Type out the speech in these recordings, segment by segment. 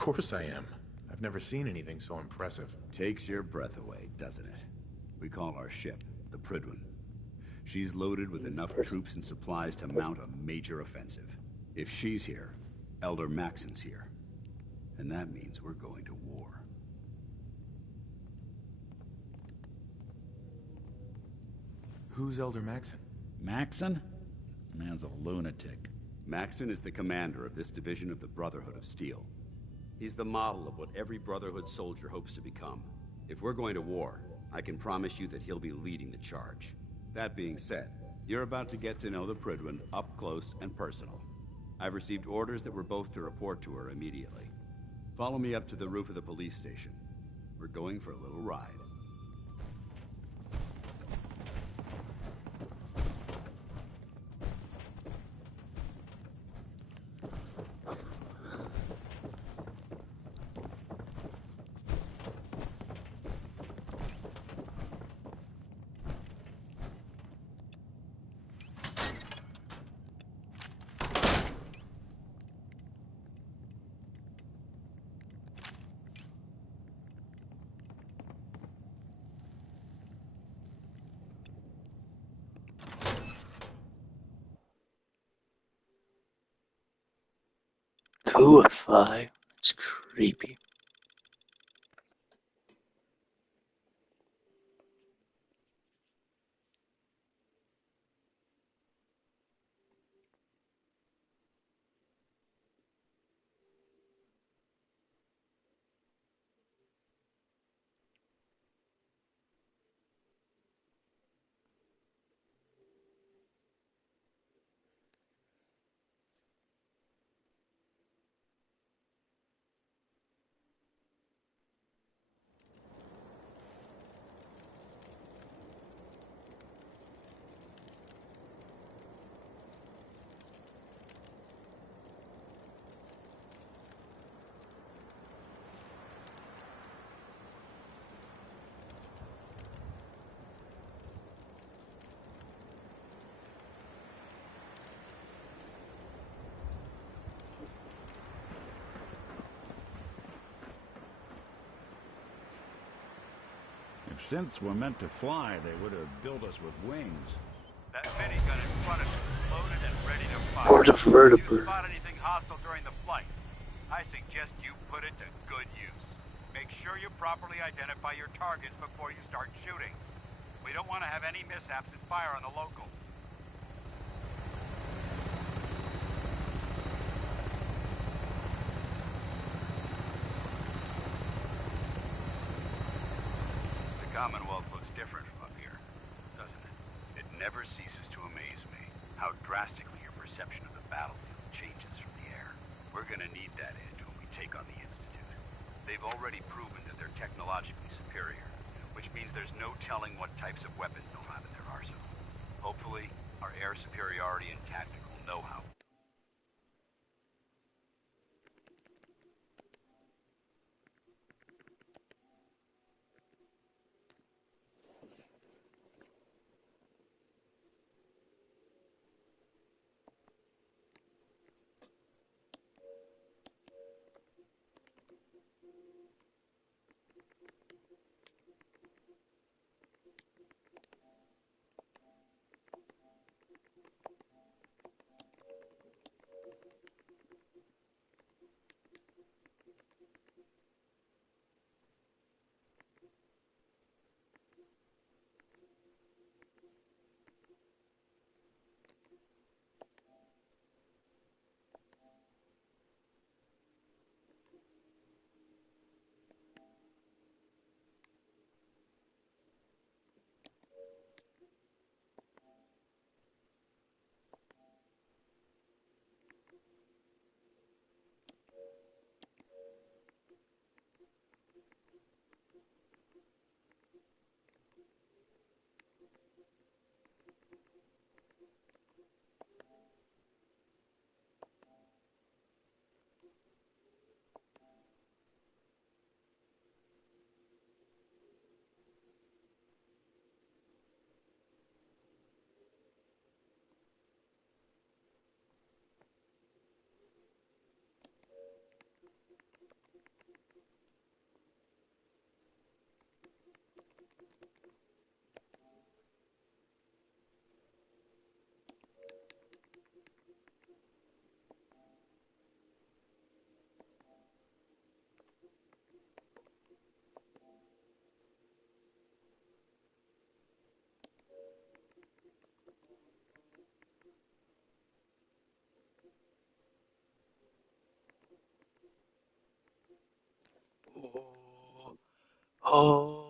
Of course I am. I've never seen anything so impressive. Takes your breath away, doesn't it? We call our ship the Prydwen. She's loaded with enough troops and supplies to mount a major offensive. If she's here, Elder Maxon's here. And that means we're going to war. Who's Elder Maxon? Maxon? Man's a lunatic. Maxon is the commander of this division of the Brotherhood of Steel. He's the model of what every Brotherhood soldier hopes to become. If we're going to war, I can promise you that he'll be leading the charge. That being said, you're about to get to know the Prydwen up close and personal. I've received orders that we're both to report to her immediately. Follow me up to the roof of the police station. We're going for a little ride. Ooh, a 5. It's creepy. If synths were meant to fly, they would have built us with wings. That minigun in front of you is loaded and ready to fire. Or the If you vertebrae. spot anything hostile during the flight, I suggest you put it to good use. Make sure you properly identify your targets before you start shooting. We don't want to have any mishaps and fire on the local. The Commonwealth looks different from up here, doesn't it? It never ceases to amaze me how drastically your perception of the battlefield changes from the air. We're gonna need that edge when we take on the Institute. They've already proven that they're technologically superior, which means there's no telling what types of weapons they'll have in their arsenal. Hopefully, our air superiority and tactical know-how. Oh.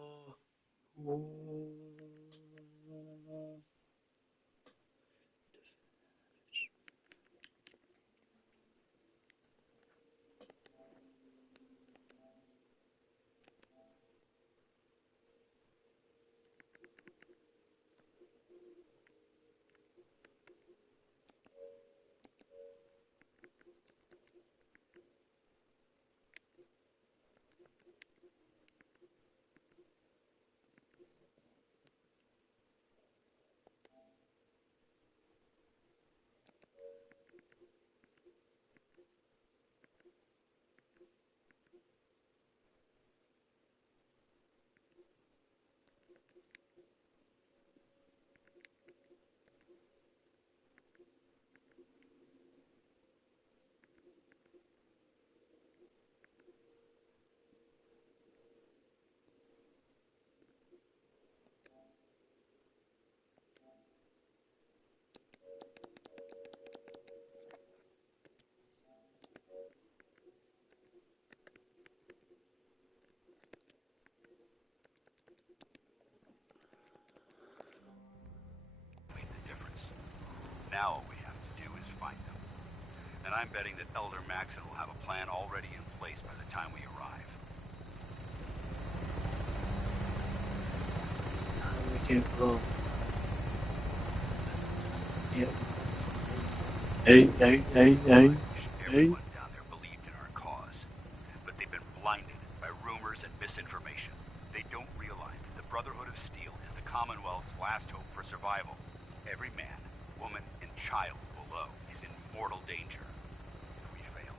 Made the difference. Now all we have to do is find them. And I'm betting that Elder Maxon will have a plan already in place by the time we arrive. We can go. Yeah. Hey. Everyone down there believed in our cause, but they've been blinded by rumors and misinformation. They don't realize that the Brotherhood of Steel is the Commonwealth's last hope for survival. Every man, woman, and child below is in mortal danger. If we fail,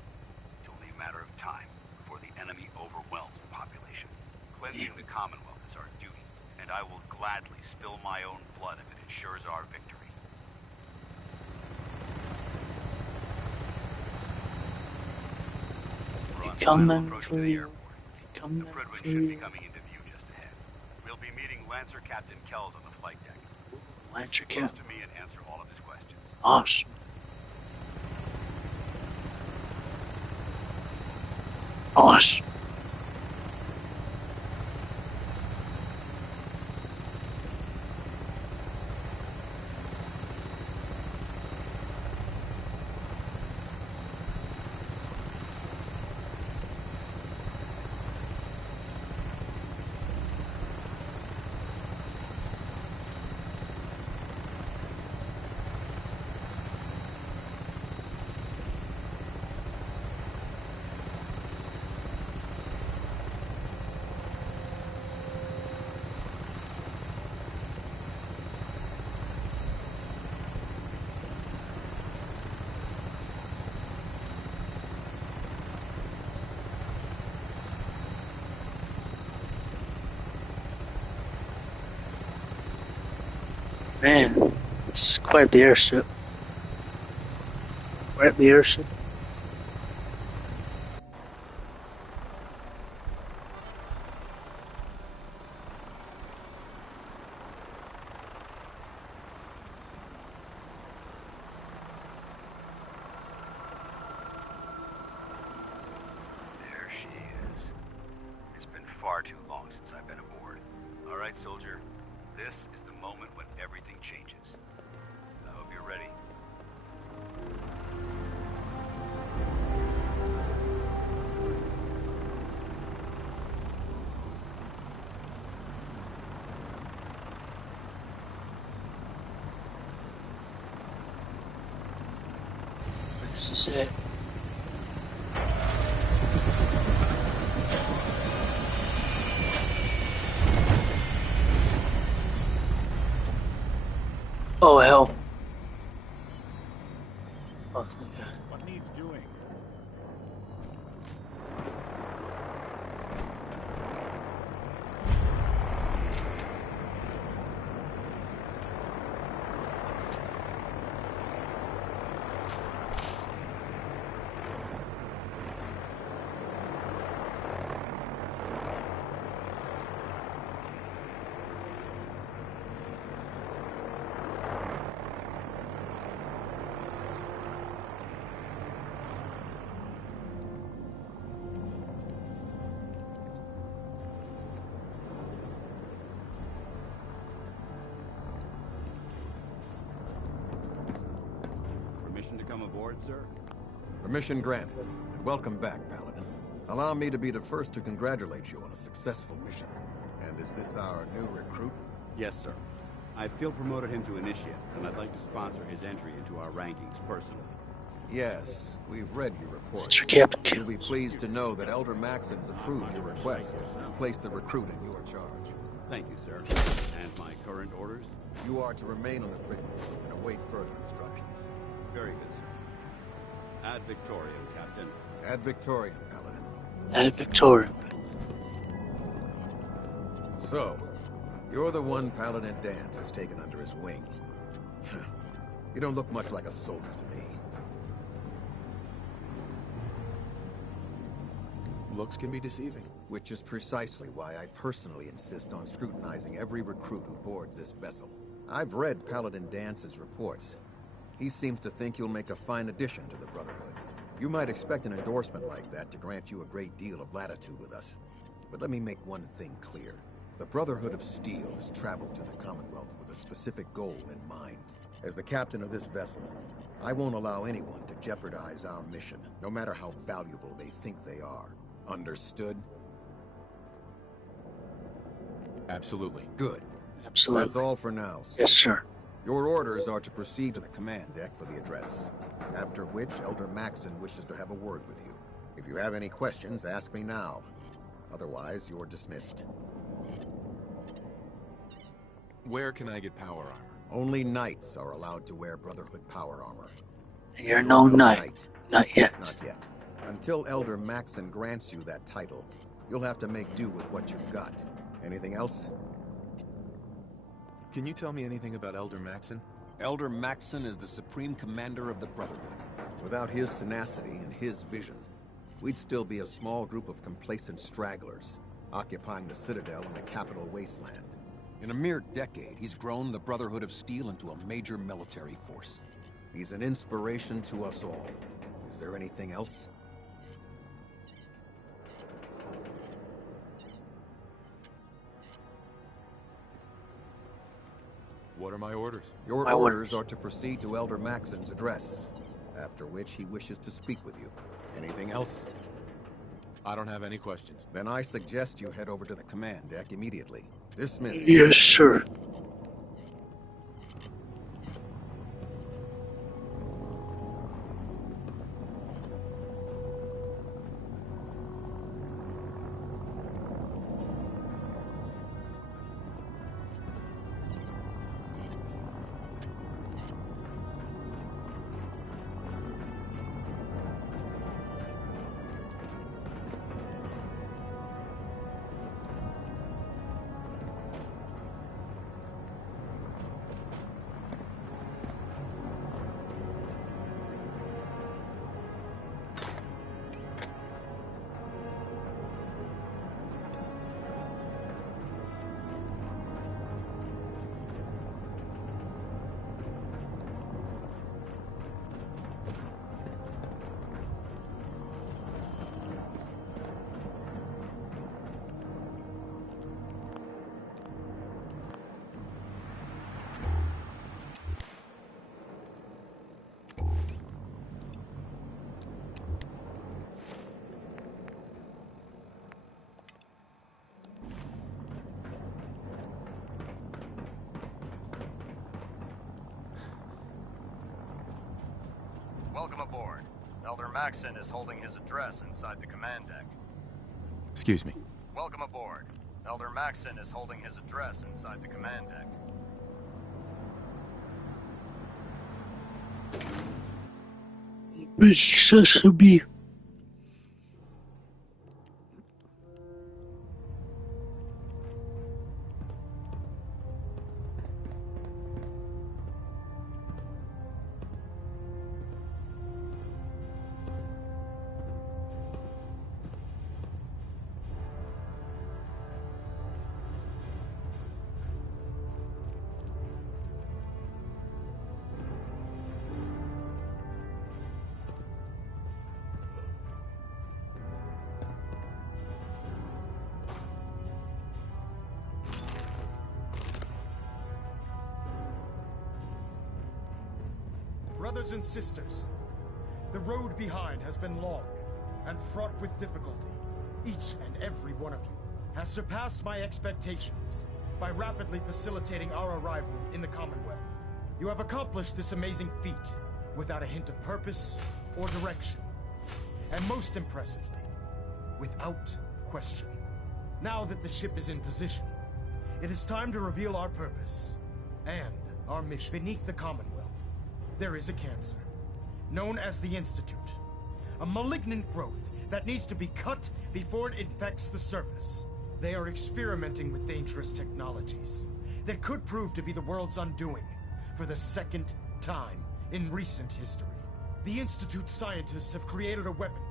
it's only a matter of time before the enemy overwhelms the population. Cleansing the Commonwealth is our duty, and I will gladly spill my own blood if it ensures our victory. Coming for you. Coming The Fredwin for should be you. coming into view just ahead. We'll be meeting Lancer Captain Kells on the flight deck. Lancer Close Cap. to me and answer all of his questions. Awesome. Awesome. Man, this is quite the airship. Quite the airship. There she is. It's been far too long since I've been aboard. All right, soldier. This is the moment when everything changes. I hope you're ready. This is it. Oh hell. Oh, thank God. What needs doing? aboard, sir? Permission granted, and welcome back, Paladin. Allow me to be the first to congratulate you on a successful mission. And is this our new recruit? Yes, sir. I feel promoted him to initiate, and I'd like to sponsor his entry into our rankings personally. Yes, we've read your report. Mr. Captain You'll be pleased to know that Elder Maxon's approved your request to place the recruit in your charge. Thank you, sir. And my current orders? You are to remain on the bridge and await further instructions. Very good, sir. Ad Victoriam, Captain. Ad Victoriam, Paladin. Ad Victoriam. So, you're the one Paladin Danse has taken under his wing. You don't look much like a soldier to me. Looks can be deceiving. Which is precisely why I personally insist on scrutinizing every recruit who boards this vessel. I've read Paladin Dance's reports. He seems to think you'll make a fine addition to the Brotherhood. You might expect an endorsement like that to grant you a great deal of latitude with us. But let me make one thing clear. The Brotherhood of Steel has traveled to the Commonwealth with a specific goal in mind. As the captain of this vessel, I won't allow anyone to jeopardize our mission, no matter how valuable they think they are. Understood? Absolutely. Good. Absolutely. That's all for now, sir. Yes, sir. Your orders are to proceed to the command deck for the address, after which Elder Maxon wishes to have a word with you. If you have any questions, ask me now. Otherwise, you're dismissed. Where can I get power armor? Only knights are allowed to wear Brotherhood power armor. You're no knight. Not yet. Not yet. Until Elder Maxon grants you that title, you'll have to make do with what you've got. Anything else? Can you tell me anything about Elder Maxon? Elder Maxon is the supreme commander of the Brotherhood. Without his tenacity and his vision, we'd still be a small group of complacent stragglers, occupying the Citadel in the capital wasteland. In a mere decade, he's grown the Brotherhood of Steel into a major military force. He's an inspiration to us all. Is there anything else? What are my orders? Your My orders are to proceed to Elder Maxon's address, after which he wishes to speak with you. Anything else? I don't have any questions. Then I suggest you head over to the command deck immediately. Dismiss. Yes, sir. Welcome aboard. Elder Maxon is holding his address inside the command deck. Excuse me. Welcome aboard. Elder Maxon is holding his address inside the command deck. Ça serait bien. Brothers and sisters, The road behind has been long and fraught with difficulty. Each and every one of you has surpassed my expectations by rapidly facilitating our arrival in the Commonwealth. You have accomplished this amazing feat without a hint of purpose or direction. And most impressively, without question. Now that the ship is in position, it is time to reveal our purpose and our mission. Beneath the Commonwealth, there is a cancer, known as the Institute. A malignant growth that needs to be cut before it infects the surface. They are experimenting with dangerous technologies that could prove to be the world's undoing for the second time in recent history. The Institute's scientists have created a weapon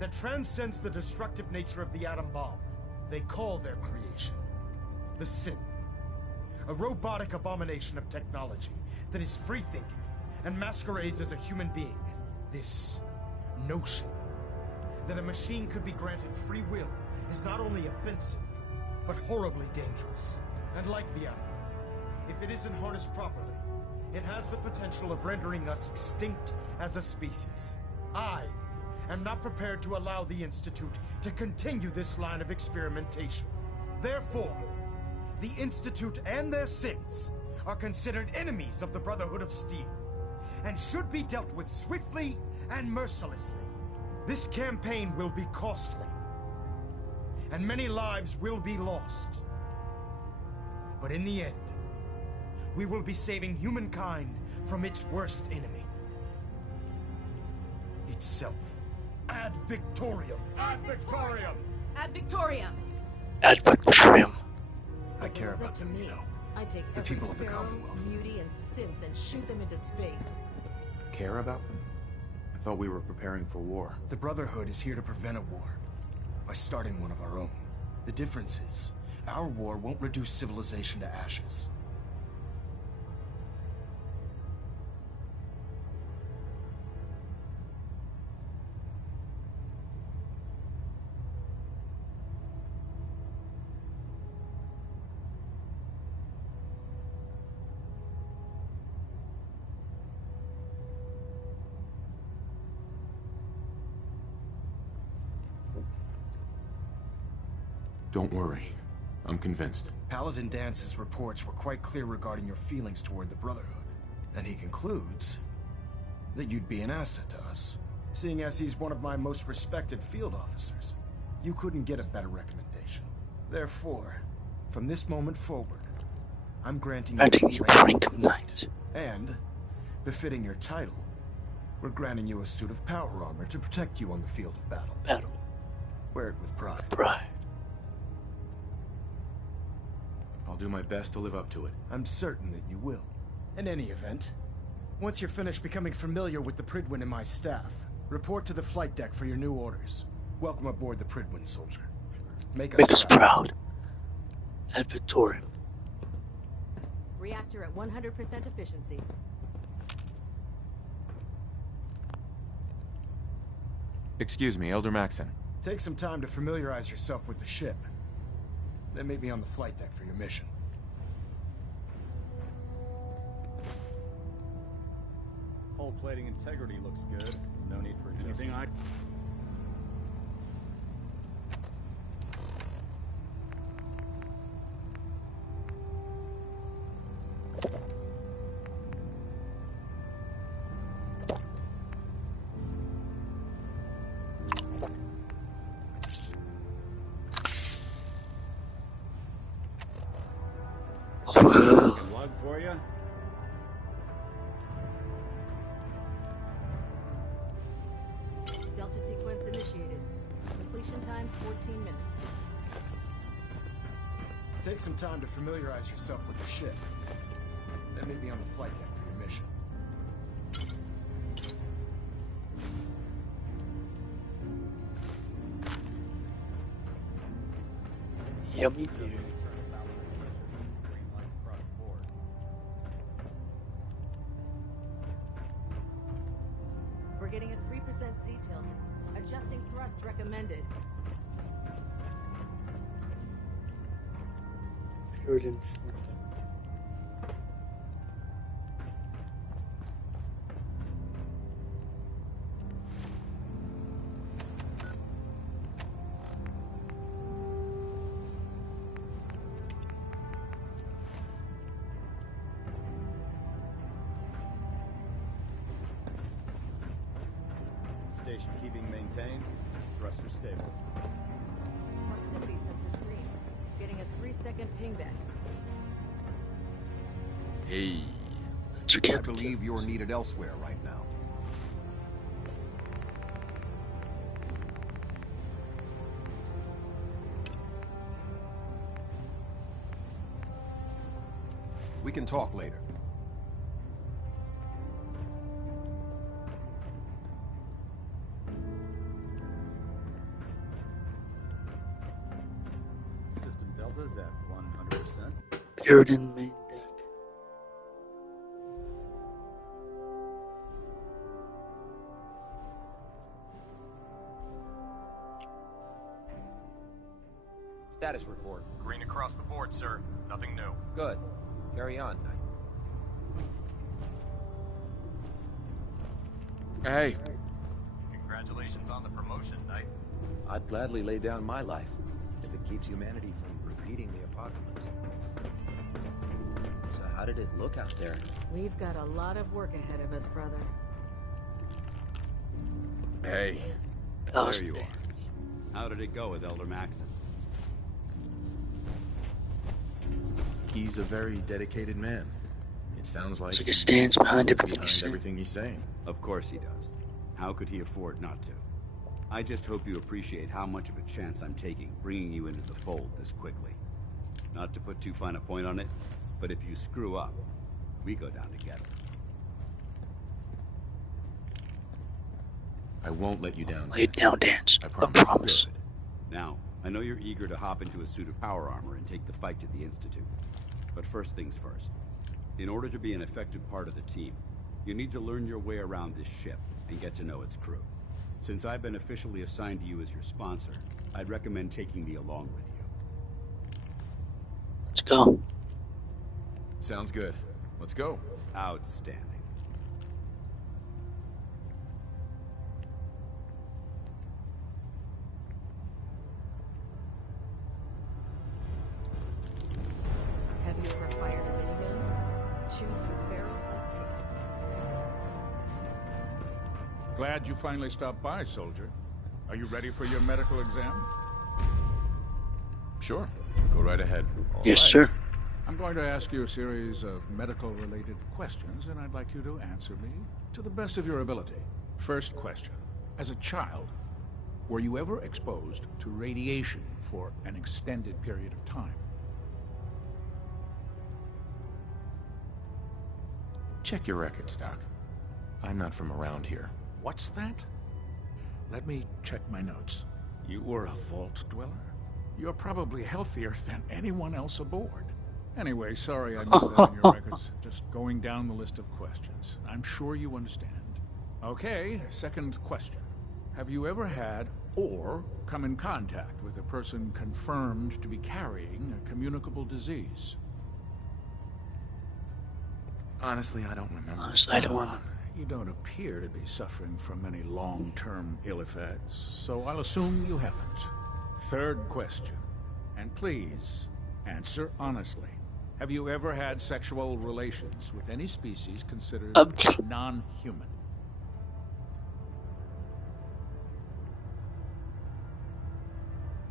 that transcends the destructive nature of the atom bomb. They call their creation the Synth, a robotic abomination of technology that is free-thinking and masquerades as a human being. This notion that a machine could be granted free will is not only offensive, but horribly dangerous. And like the atom, if it isn't harnessed properly, it has the potential of rendering us extinct as a species. I am not prepared to allow the Institute to continue this line of experimentation. Therefore, the Institute and their synths are considered enemies of the Brotherhood of Steel, and should be dealt with swiftly and mercilessly. This campaign will be costly, and many lives will be lost. But in the end, we will be saving humankind from its worst enemy. Itself. Ad Victoriam! Ad Victoriam! Ad Victoriam! Ad Victoriam. I care about them, you know. I take The every people of the Pharaoh, Commonwealth. Mutie, and Synth and shoot them into space. Care about them? I thought we were preparing for war. The Brotherhood is here to prevent a war by starting one of our own. The difference is, our war won't reduce civilization to ashes. Don't worry. I'm convinced. Paladin Dance's reports were quite clear regarding your feelings toward the Brotherhood. And he concludes that you'd be an asset to us, seeing as he's one of my most respected field officers. You couldn't get a better recommendation. Therefore, from this moment forward, I'm granting you Granting you rank of knight. And, befitting your title, we're granting you a suit of power armor to protect you on the field of battle. Battle. Wear it with pride. Pride. I'll do my best to live up to it. I'm certain that you will. In any event, once you're finished becoming familiar with the Pridwin and my staff, report to the flight deck for your new orders. Welcome aboard the Pridwin, soldier. Make us proud. Ad Victoriam. Reactor at 100% efficiency. Excuse me, Elder Maxon. Take some time to familiarize yourself with the ship. Then meet me on the flight deck for your mission. Hull plating integrity looks good. No need for Anything adjustments. Lug for you? Delta sequence initiated. Completion time 14 minutes. Take some time to familiarize yourself with the ship. Then meet me on the flight deck for your mission. Yummy Just food. need to turn the ballot pressure. Green lights across the board. We're getting a 3% Z tilt. Adjusting thrust recommended. Prudence. station keeping maintained. Thruster stable. Proximity sensor's green. Getting a 3-second ping back. Hey. Let's I get believe you're needed elsewhere right now. We can talk later. System deltas at 100%. Sheridan main deck. Status report. Green across the board, sir. Nothing new. Good. Carry on, Knight. Hey. Congratulations on the promotion, Knight. I'd gladly lay down my life if it keeps humanity from repeating the apocalypse. So how did it look out there? We've got a lot of work ahead of us, brother. Hey. There you are. How did it go with Elder Maxon? He's a very dedicated man. It sounds like So he stands behind everything behind he's saying. everything he's saying. Of course he does. How could he afford not to? I just hope you appreciate how much of a chance I'm taking bringing you into the fold this quickly. Not to put too fine a point on it, but if you screw up, we go down together. I won't let you down. Lay it down, dance. I I promise. promise. Good. Now, I know you're eager to hop into a suit of power armor and take the fight to the Institute. But first things first. In order to be an effective part of the team, you need to learn your way around this ship and get to know its crew. Since I've been officially assigned to you as your sponsor, I'd recommend taking me along with you. Let's go. Sounds good. Let's go. Outstanding. Have you ever fired a minigun? Choose through barrels like cake. Glad you finally stopped by, soldier. Are you ready for your medical exam? Sure. Go right ahead. All Yes, right. sir. I'm going to ask you a series of medical-related questions, and I'd like you to answer me to the best of your ability. First question. As a child, were you ever exposed to radiation for an extended period of time? Check your records, Doc. I'm not from around here. What's that? Let me check my notes. You were a vault dweller? You're probably healthier than anyone else aboard. Anyway, sorry I missed that on your records. Just going down the list of questions. I'm sure you understand. Okay, second question. Have you ever had or come in contact with a person confirmed to be carrying a communicable disease? Honestly, I don't remember. Honestly, I don't remember. You don't appear to be suffering from any long-term ill effects, so I'll assume you haven't. Third question, and please, answer honestly. Have you ever had sexual relations with any species considered non-human?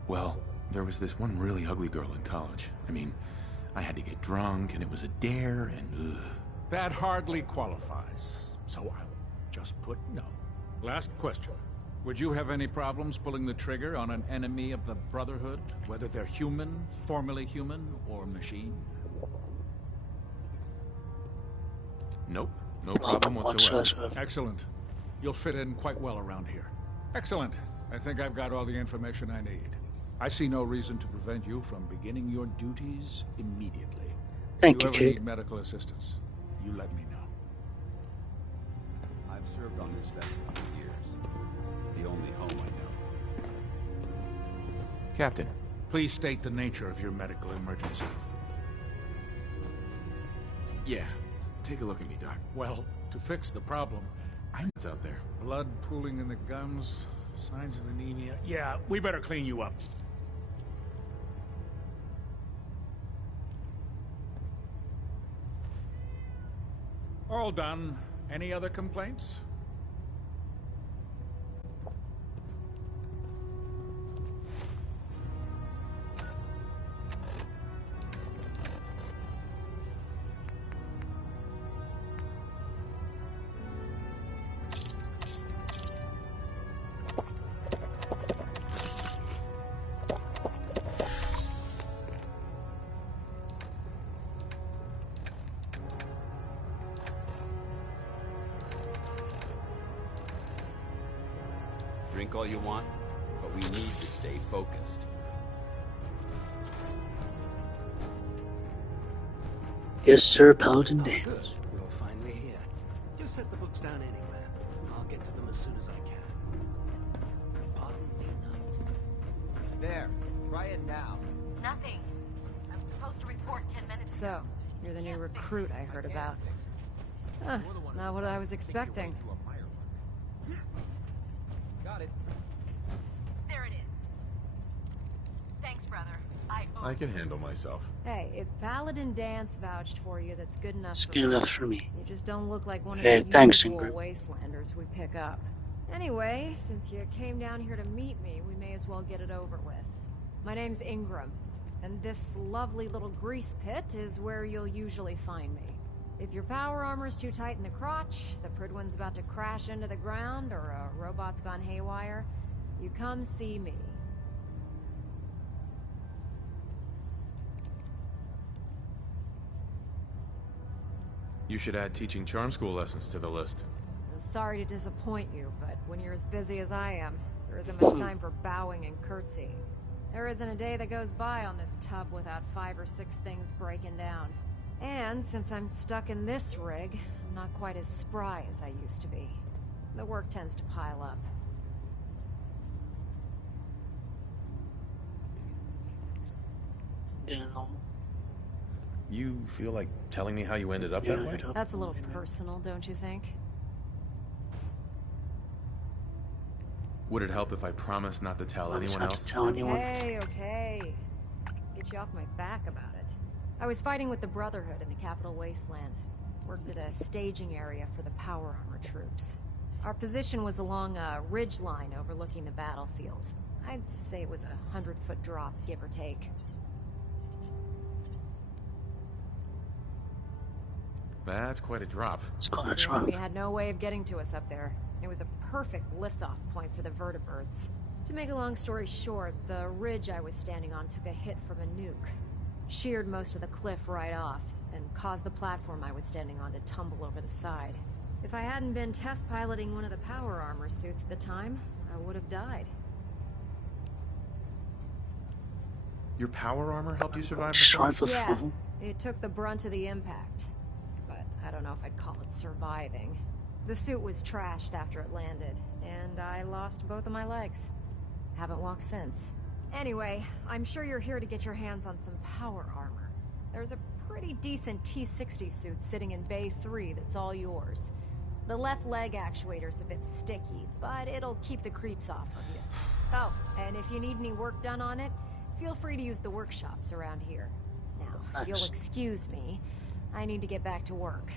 Well, there was this one really ugly girl in college. I mean, I had to get drunk, and it was a dare, and ugh. That hardly qualifies, so I'll just put no. Last question. Would you have any problems pulling the trigger on an enemy of the Brotherhood, whether they're human, formerly human, or machine? Nope. No problem whatsoever. Excellent. You'll fit in quite well around here. Excellent. I think I've got all the information I need. I see no reason to prevent you from beginning your duties immediately. Thank If you, you ever Kate. need medical assistance, you let me know. I've served on this vessel for years. It's the only home I know. Captain. Please state the nature of your medical emergency. Yeah. Take a look at me, Doc. Well, to fix the problem, It's out there. blood pooling in the gums, signs of anemia. Yeah, we better clean you up. All done. Any other complaints? think all you want, but we need to stay focused. Yes, sir, Paladin Dance. Good. You're finally here. Just set the books down anywhere. I'll get to them as soon as I can. Pardon me, Knight. There. Try it now. Nothing. I'm supposed to report 10 minutes ago. So, you're the new recruit I heard about. Huh, not what I was expecting. Got it. There it is. Thanks, brother. I can handle myself. Hey, if Paladin Dance vouched for you, that's good enough It's for good me. enough for me. You just don't look like one of Hey, the thanks, usual Ingrid. wastelanders we pick up. Anyway, since you came down here to meet me, we may as well get it over with. My name's Ingram, and this lovely little grease pit is where you'll usually find me. If your power armor's too tight in the crotch, the Pridwin's about to crash into the ground, or a robot's gone haywire, you come see me. You should add teaching charm school lessons to the list. Sorry to disappoint you, but when you're as busy as I am, there isn't much time for bowing and curtsying. There isn't a day that goes by on this tub without 5 or 6 things breaking down. And since I'm stuck in this rig, I'm not quite as spry as I used to be. The work tends to pile up. You know, You feel like telling me how you ended up that way? That's a little personal, don't you think? Would it help if I promised not to tell promise anyone not to else? tell anyone. Okay. Get you off my back about it. I was fighting with the Brotherhood in the Capital Wasteland. Worked at a staging area for the power armor troops. Our position was along a ridge line overlooking the battlefield. I'd say it was a 100-foot drop, give or take. That's quite a drop. It's quite a The drop. enemy had no way of getting to us up there. It was a perfect liftoff point for the vertibirds. To make a long story short, the ridge I was standing on took a hit from a nuke. Sheared most of the cliff right off, and caused the platform I was standing on to tumble over the side. If I hadn't been test piloting one of the power armor suits at the time, I would have died. Your power armor helped you survive the Survive fall? the Yeah, fall. it took the brunt of the impact. But I don't know if I'd call it surviving. The suit was trashed after it landed, and I lost both of my legs. Haven't walked since. Anyway, I'm sure you're here to get your hands on some power armor. There's a pretty decent T-60 suit sitting in Bay 3 that's all yours. The left leg actuator's a bit sticky, but it'll keep the creeps off of you. Oh, and if you need any work done on it, feel free to use the workshops around here. Now, if Thanks. you'll excuse me, I need to get back to work.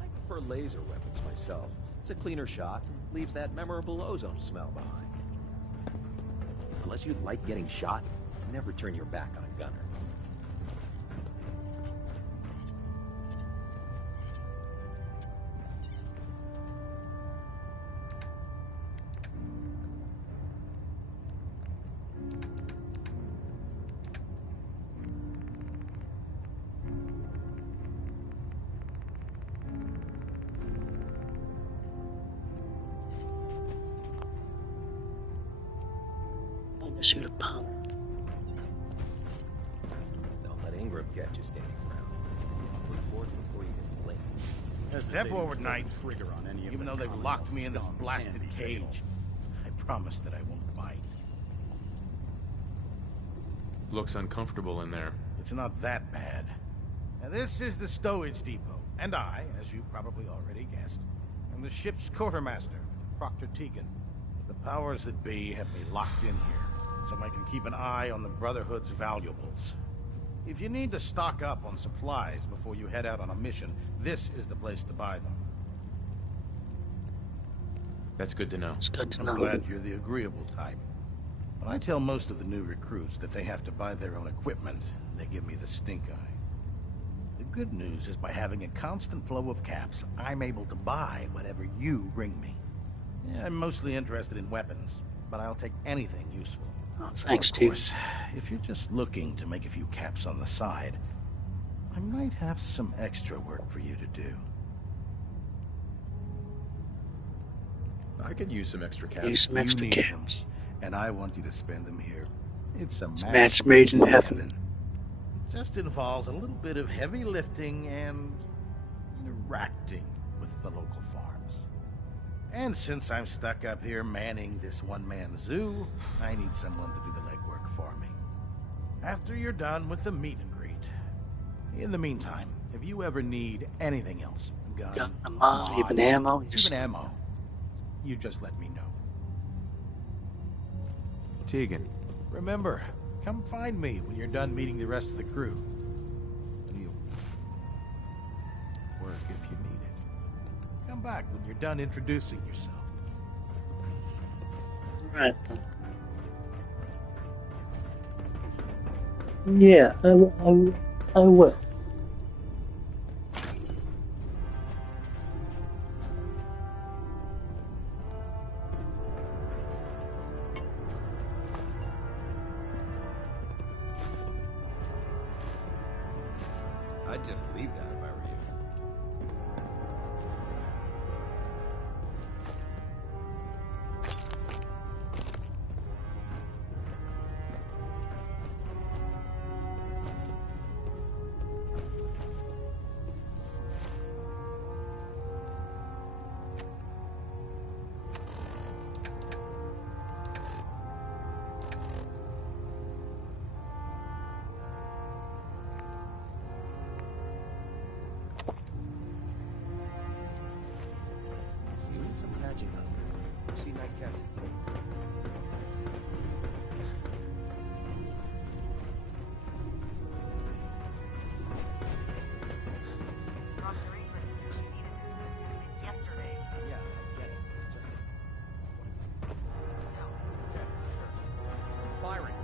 I prefer laser weapons myself. It's a cleaner shot, leaves that memorable ozone smell behind. Unless you like getting shot, never turn your back on a gunner. Like a suit of power. Don't let Ingram catch you standing around. Report before you can blink. Step forward, Knight. Even though they've locked me in this blasted cage, I promise that I won't bite. Looks uncomfortable in there. It's not that bad. Now, this is the stowage depot, and I, as you probably already guessed, am the ship's quartermaster, Proctor Tegan. The powers that be have me locked in here, so I can keep an eye on the Brotherhood's valuables. If you need to stock up on supplies before you head out on a mission, this is the place to buy them. That's good to know. It's good to I'm know. glad you're the agreeable type. When I tell most of the new recruits that they have to buy their own equipment, they give me the stink eye. The good news is by having a constant flow of caps, I'm able to buy whatever you bring me. Yeah, I'm mostly interested in weapons, but I'll take anything useful. Oh, thanks, Of dude. course, if you're just looking to make a few caps on the side, I might have some extra work for you to do. I could use some extra cash. Use some You extra need them, caps. and I want you to spend them here. It's a Match made in heaven. It just involves a little bit of heavy lifting and interacting with the local farms. And since I'm stuck up here manning this one-man zoo, I need someone to do the legwork for me. After you're done with the meet and greet. In the meantime, if you ever need anything else, gun, ammo, even ammo, even ammo, you just let me know. Tegan. Remember, come find me when you're done meeting the rest of the crew. You'll work if you need it. Come back when you're done introducing yourself. Right then. Yeah, I will. I'd just leave that if I were you. You need some patching up. See Night Captain. Reaper said she needed this suit tested yesterday. Yeah, I get it. Just what if it's... Don't. Okay, sure. Firing.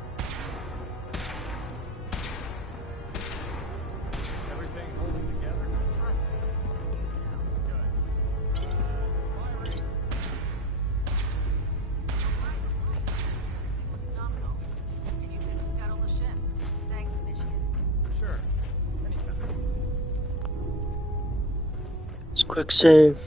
Everything holding together? Trust me. Good. Firing. Looks nominal. Can you take scuttle the ship? Thanks, Initiate. Sure. Anytime. It's quick save.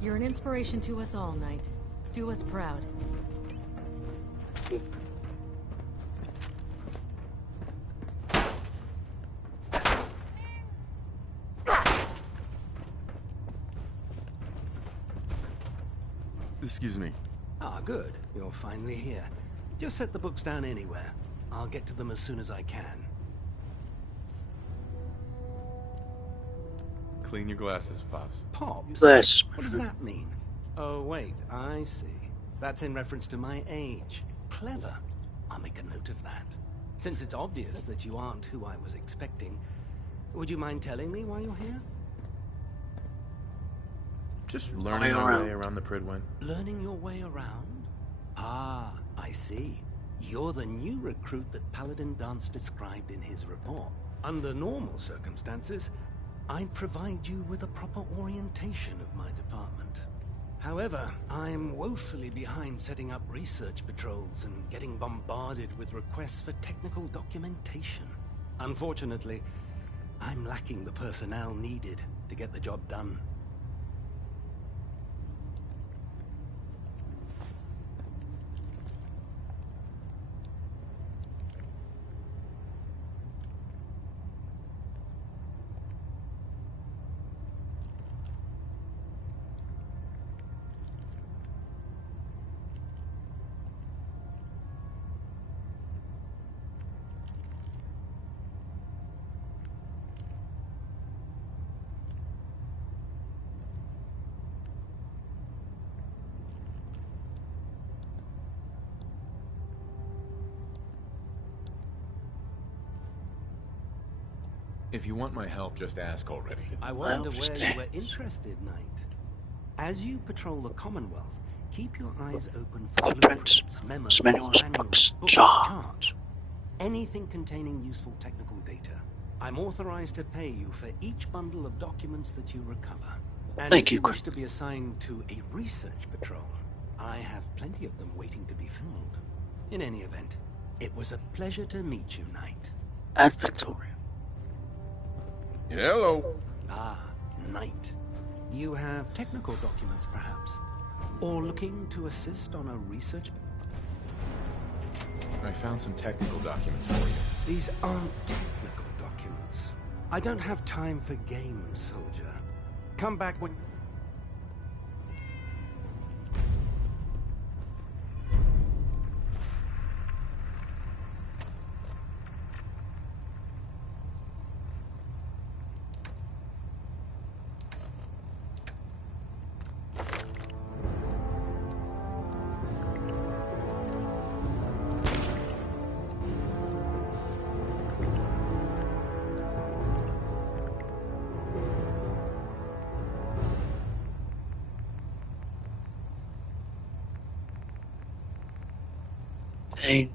You're an inspiration to us all, Knight. Do us proud. Excuse me. Ah, good. You're finally here. Just set the books down anywhere. I'll get to them as soon as I can. Clean your glasses, Pops. Pops? Glasses, my What does friend. that mean? Oh, wait, I see. That's in reference to my age. Clever. I'll make a note of that. Since it's obvious that you aren't who I was expecting, would you mind telling me why you're here? Just learning my way around the Pridwen. Learning your way around? Ah, I see. You're the new recruit that Paladin Dance described in his report. Under normal circumstances, I'd provide you with a proper orientation of my department. However, I'm woefully behind setting up research patrols and getting bombarded with requests for technical documentation. Unfortunately, I'm lacking the personnel needed to get the job done. If you want my help, just ask already. I wasn't aware you were interested, Knight. As you patrol the Commonwealth, keep your eyes open for blueprints, memos, manuals, books, charts. Anything containing useful technical data. I'm authorized to pay you for each bundle of documents that you recover. And if you wish to be assigned to a research patrol, I have plenty of them waiting to be filled. In any event, it was a pleasure to meet you, Knight. At Victoria. Hello. Ah, Knight. You have technical documents, perhaps? Or looking to assist on a research... I found some technical documents for you. These aren't technical documents. I don't have time for games, soldier. Come back when...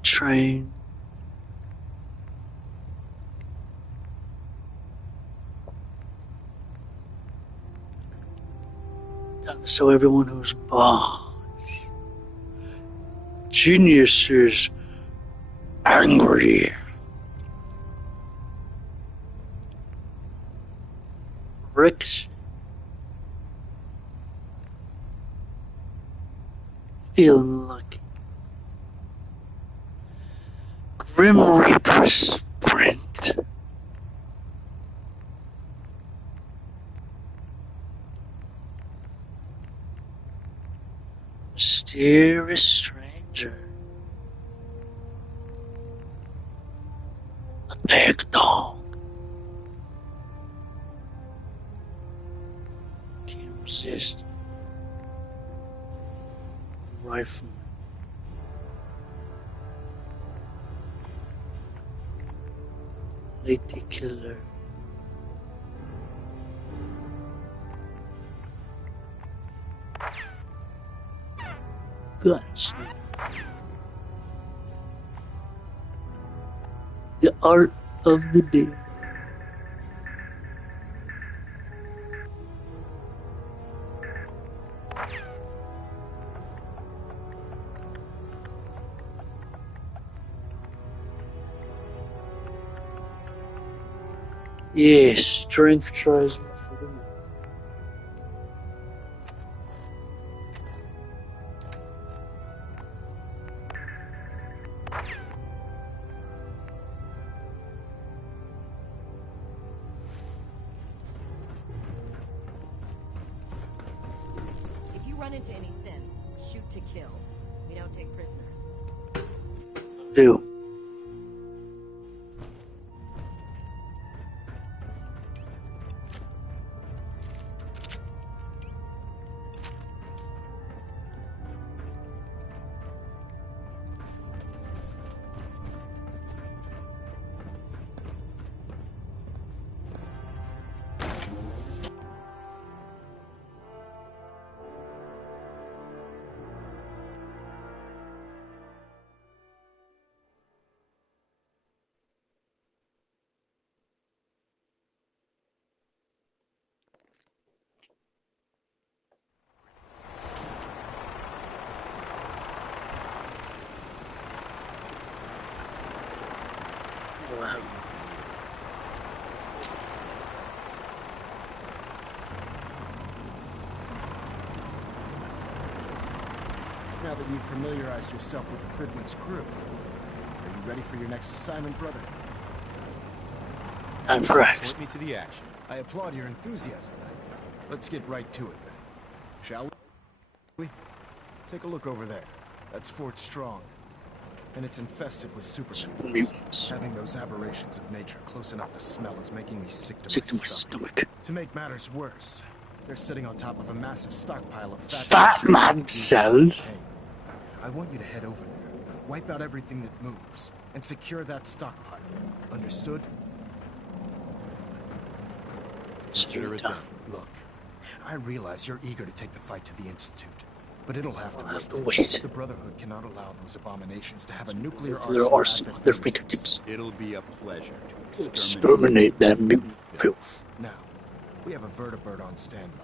Train. So everyone who's boss. Genius is angry. Rick's feeling lucky. Grim Reaper's print. Mysterious stranger. A big dog. Can't resist. Rifle. Lady Killer. Guts. The art of the day. Yes, strength tries me for the win. If you run into any sins, shoot to kill. We don't take prisoners. Do. Wow. Now that you've familiarized yourself with the Pridman's crew, are you ready for your next assignment, brother? I'm correct. Point me to the action. I applaud your enthusiasm, Knight. Let's get right to it, then. Shall we? Take a look over there. That's Fort Strong. And it's infested with super mutants. Having those aberrations of nature close enough to smell is making me sick to my stomach. To make matters worse, they're sitting on top of a massive stockpile of fat man cells. I want you to head over there, wipe out everything that moves, and secure that stockpile. Understood? consider it done. Look, I realize you're eager to take the fight to the Institute, but it'll have to wait. The Brotherhood cannot allow those abominations to have a nuclear arsenal at their fingertips. It'll be a pleasure to Exterminate that mutant filth. Now, we have a vertibird on standby,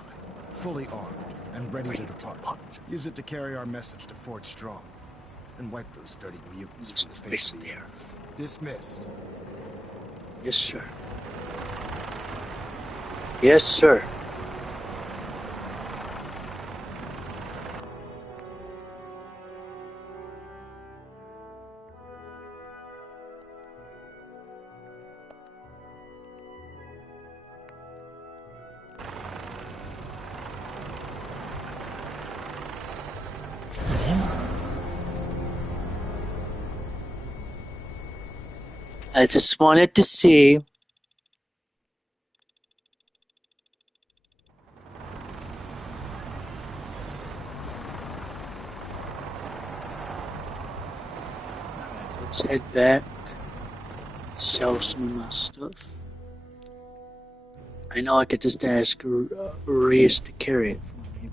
fully armed and ready to depart. Use it to carry our message to Fort Strong, and wipe those dirty mutants from the face of the earth. Dismissed. Yes, sir. Yes, sir. I just wanted to see. Let's head back. Sell some of my stuff. I know I could just ask Reese to carry it for me,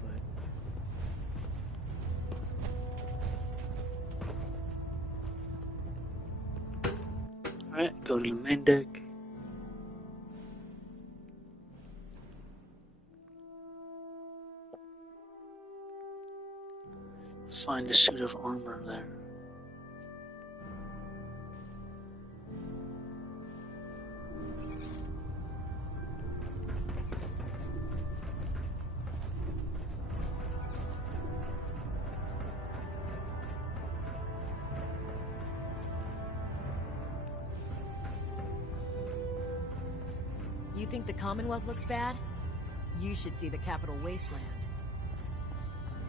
but. Alright, go to the main deck. Find a suit of armor there. You think the Commonwealth looks bad? You should see the Capital Wasteland.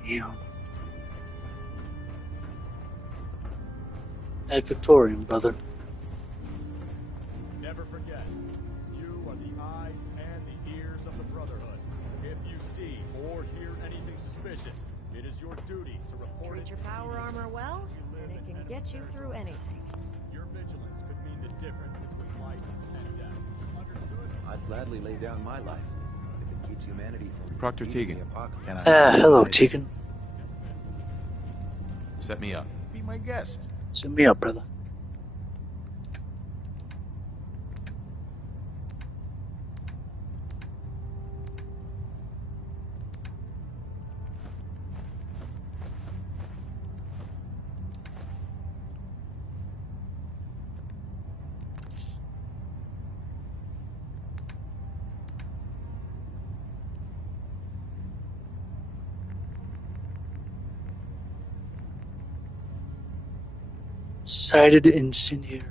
Yeah. At Victorian, brother. Never forget, you are the eyes and the ears of the Brotherhood. If you see or hear anything suspicious, it is your duty to report Treat it. your power armor well, and it can get you through anything. Your vigilance could mean the difference between life and death. Understood? I'd gladly lay down my life if it keeps humanity from Proctor beating Tegan. the apocalypse. Hello, Tegan. Set me up. Be my guest. Send me up, brother. Sighted incendiary.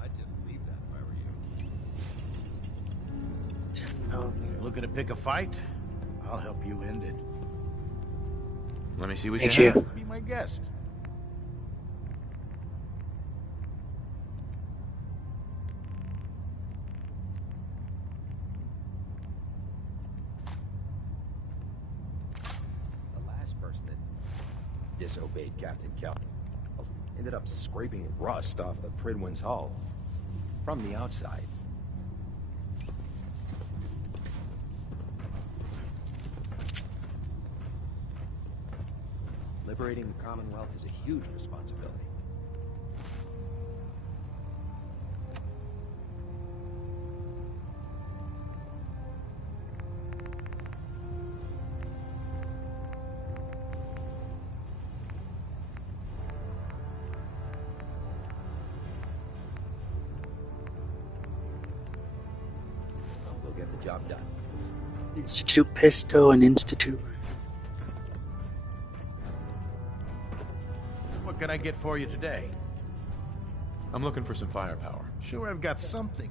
I'd just leave that if I were you. You're looking to pick a fight? I'll help you end it. Let me see what Thank you you. have. Be my guest. The last person that disobeyed Captain Kelp ended up scraping rust off the Pridwin's hull from the outside. Liberating the Commonwealth is a huge responsibility. Job done. Institute pistol and Institute rifle. What can I get for you today? I'm looking for some firepower. Sure, I've got something.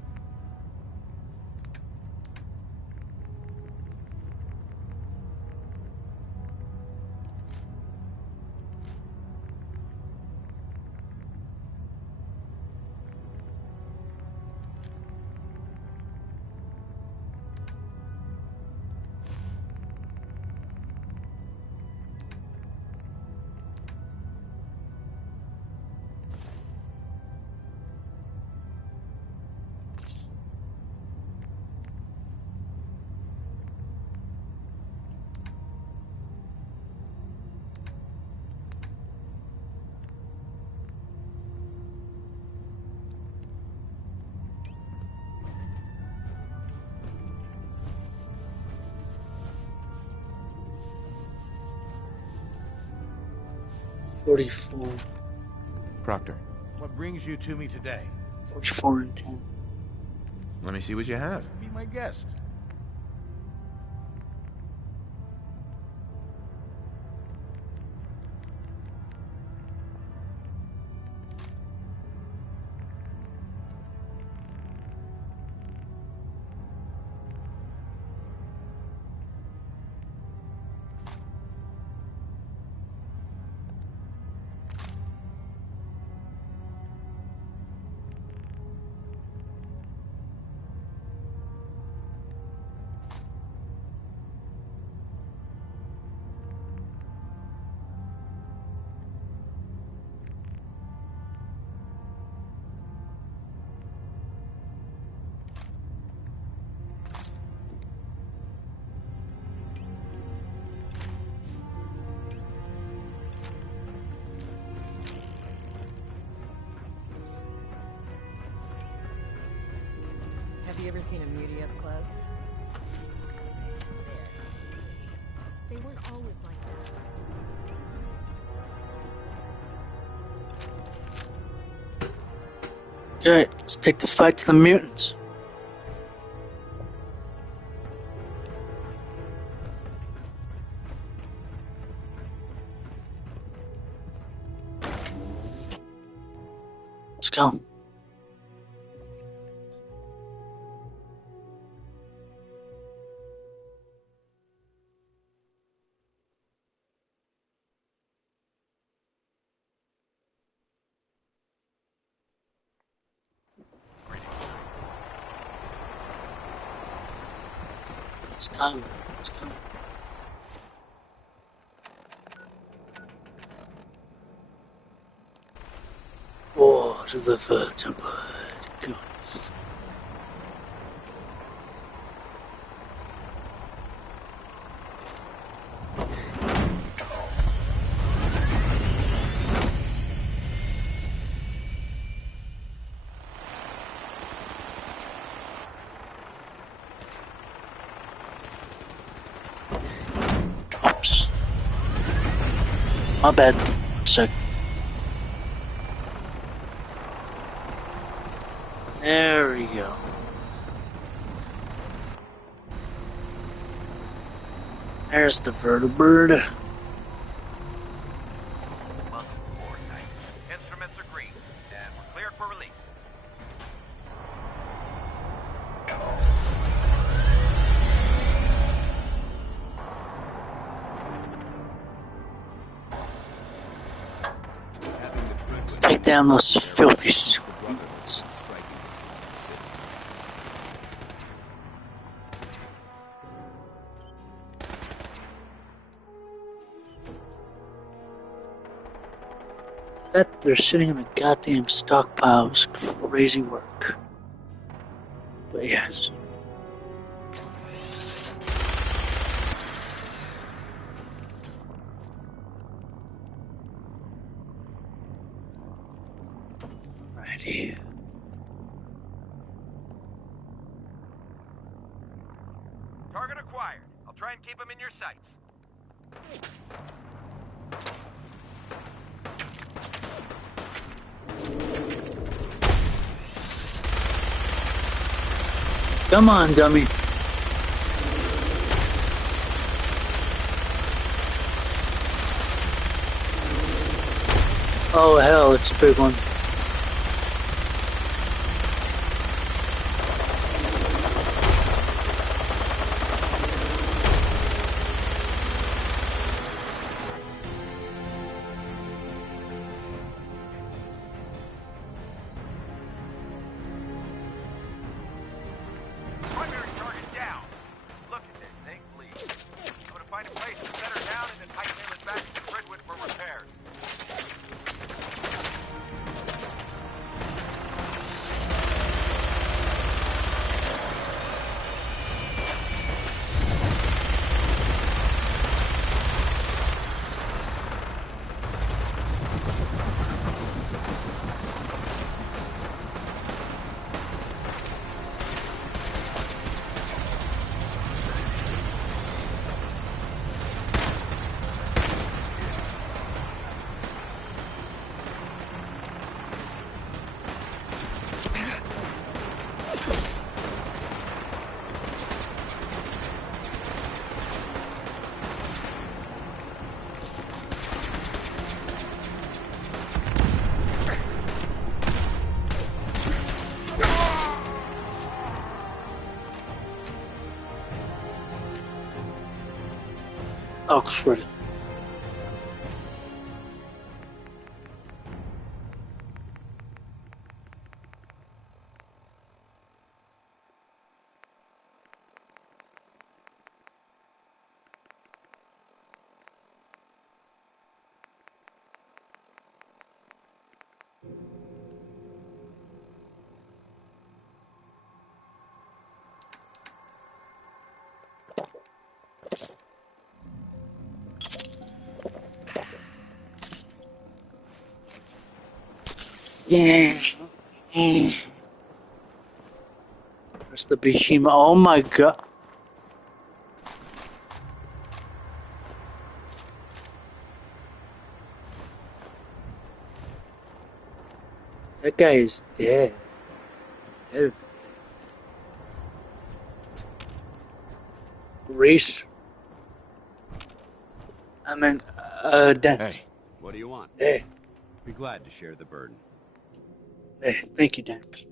$44. Proctor, What brings you to me today? 44 and 10. let me see what you have. Be my guest. Have you ever seen a mutie up close? They weren't always like that. Alright, let's take the fight to the mutants. Let's go. It's time. Let's go. War to the vertebrate goes. Oops. My bad. 1 sec. There we go. There's the vertebrate. Welcome aboard, Knight. Instruments are green, and we're cleared for release. Let's take down those filthy squeaks. That they're sitting in a goddamn stockpile is crazy work. But yes. Righty. Target acquired. I'll try and keep him in your sights. Come on, dummy. Oh hell, it's a big one. Primary target down. Look at this thing, please. I'm gonna find a place to set her down and then hightail it back to Redwood for repairs. Oxford. Yeah. There's the behemoth. Oh my god. That guy is dead. Dead. Reese. I mean, Dent. Hey, what do you want? Hey. Be glad to share the burden. Hey, thank you, Dent.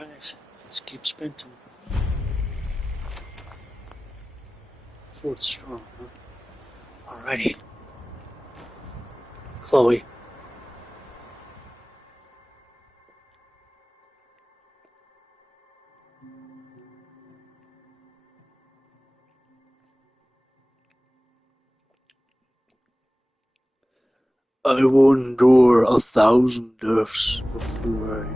Right, let's keep sprinting. Fourth strong, huh? Alrighty. Chloe. I will endure 1,000 deaths before I...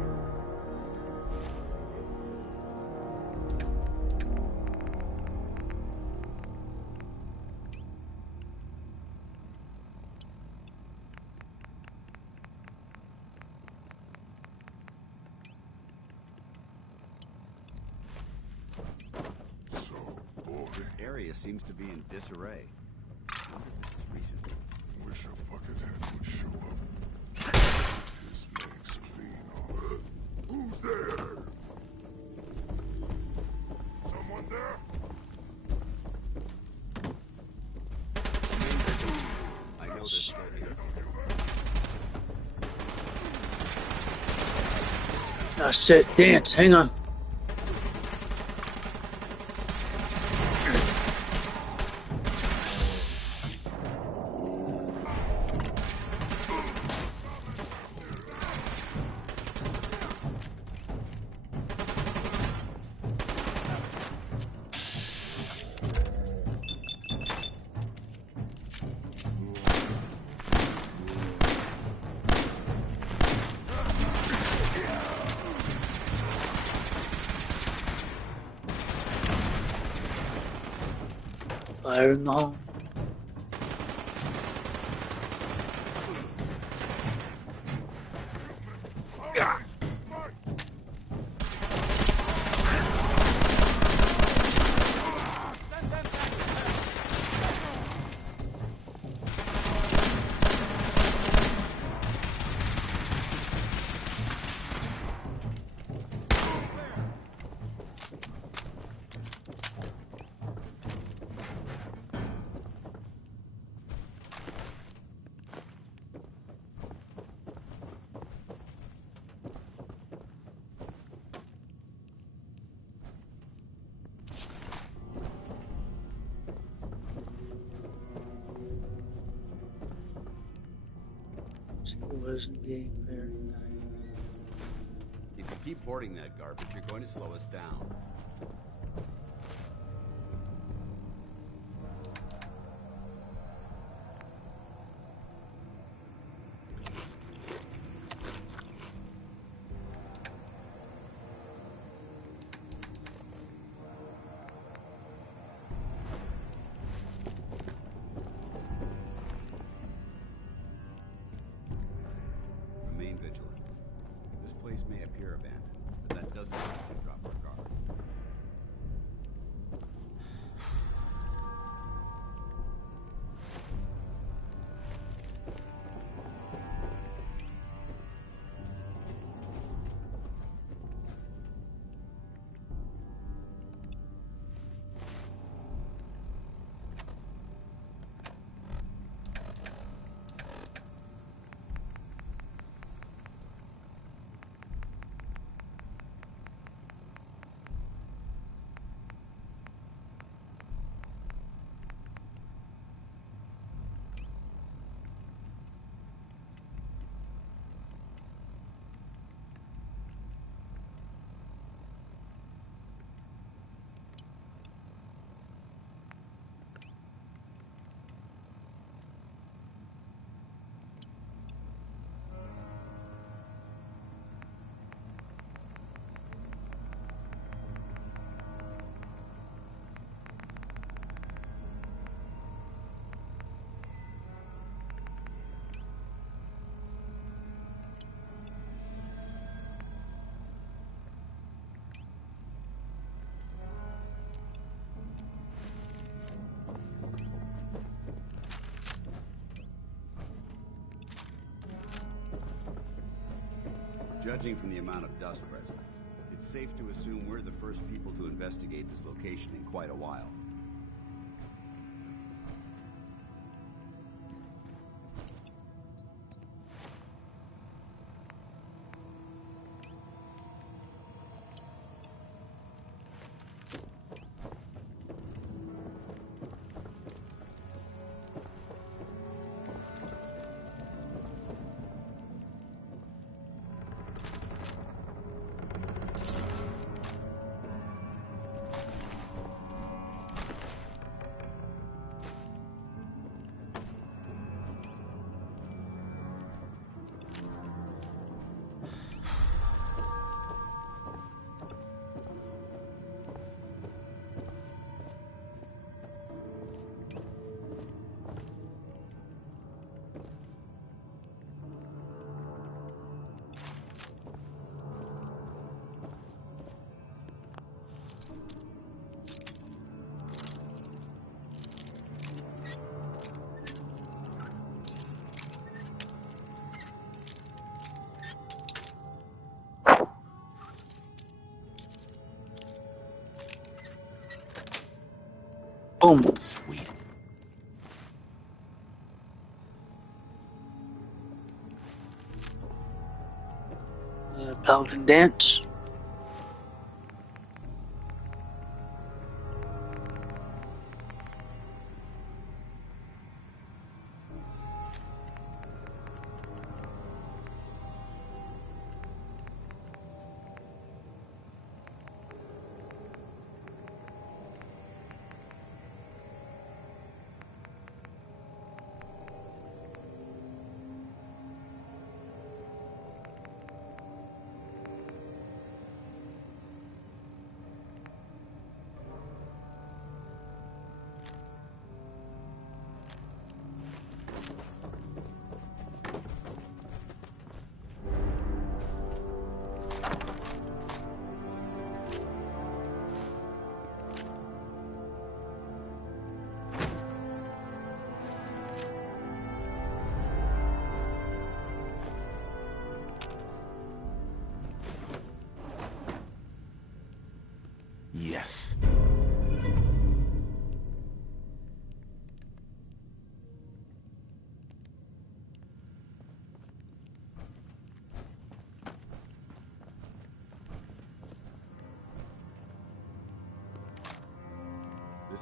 This area seems to be in disarray. I wonder if this is recent. Wish a buckethead would show up. His legs clean off. Who's there? Someone there? I know this still here. That's it, Dance, hang on. Fire in the hole. It wasn't being very nice. If you keep hoarding that garbage, you're going to slow us down. Remain vigilant. This place may appear abandoned, but that doesn't mean we should drop our guard. Judging from the amount of dust present, it's safe to assume we're the first people to investigate this location in quite a while. Boom. Sweet. Paladin dance.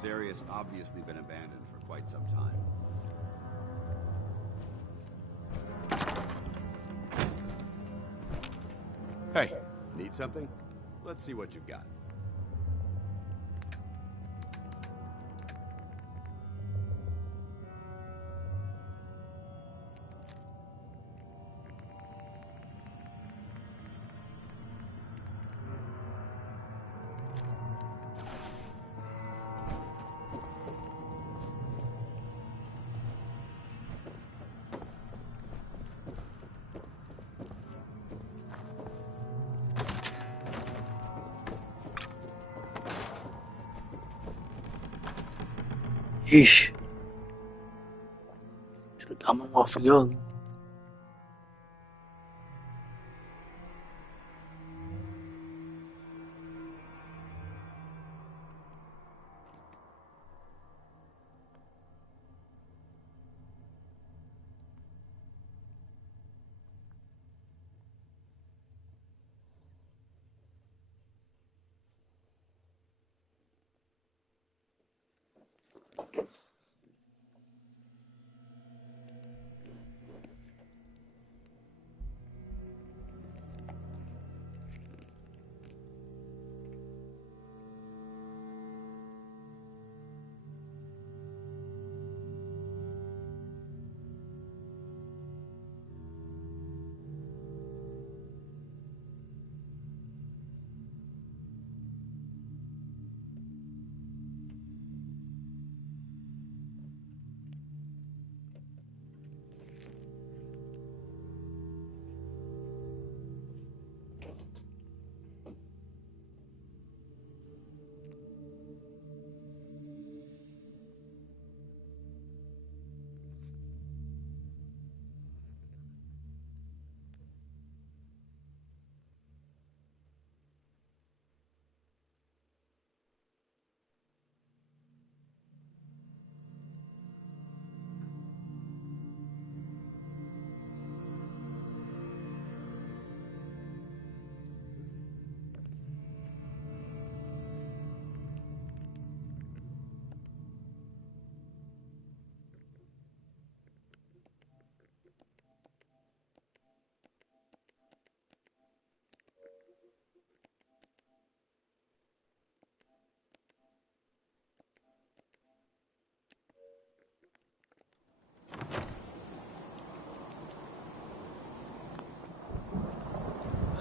This area's obviously been abandoned for quite some time. Hey. Need something? Let's see what you've got. Yeesh. Should Commonwealth go.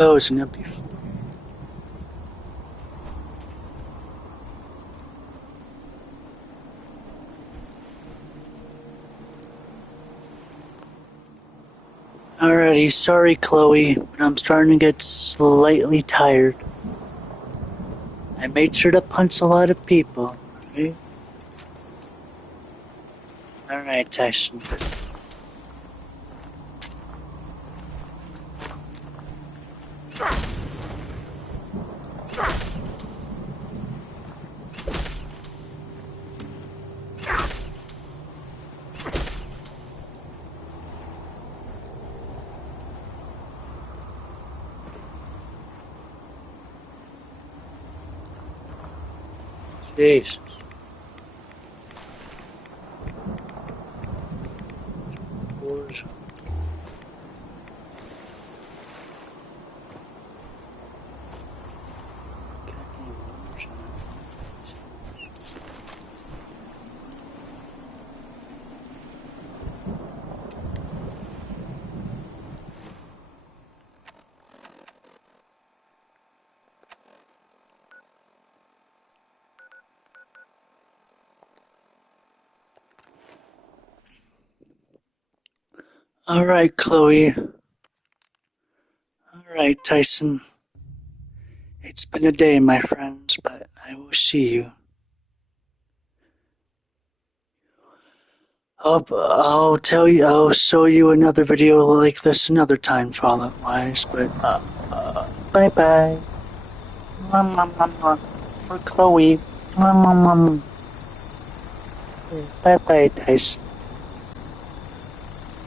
Oh, it's an empty floor. Alrighty, sorry Chloe, but I'm starting to get slightly tired. I made sure to punch a lot of people, okay? Alright, Tyson. Jeez. Wars. Alright, Chloe. Alright, Tyson. It's been a day, my friends, but I will see you. I'll tell you, I'll show you another video like this another time, Fallout-wise, but, bye-bye. For Chloe. Bye-bye, Tyson.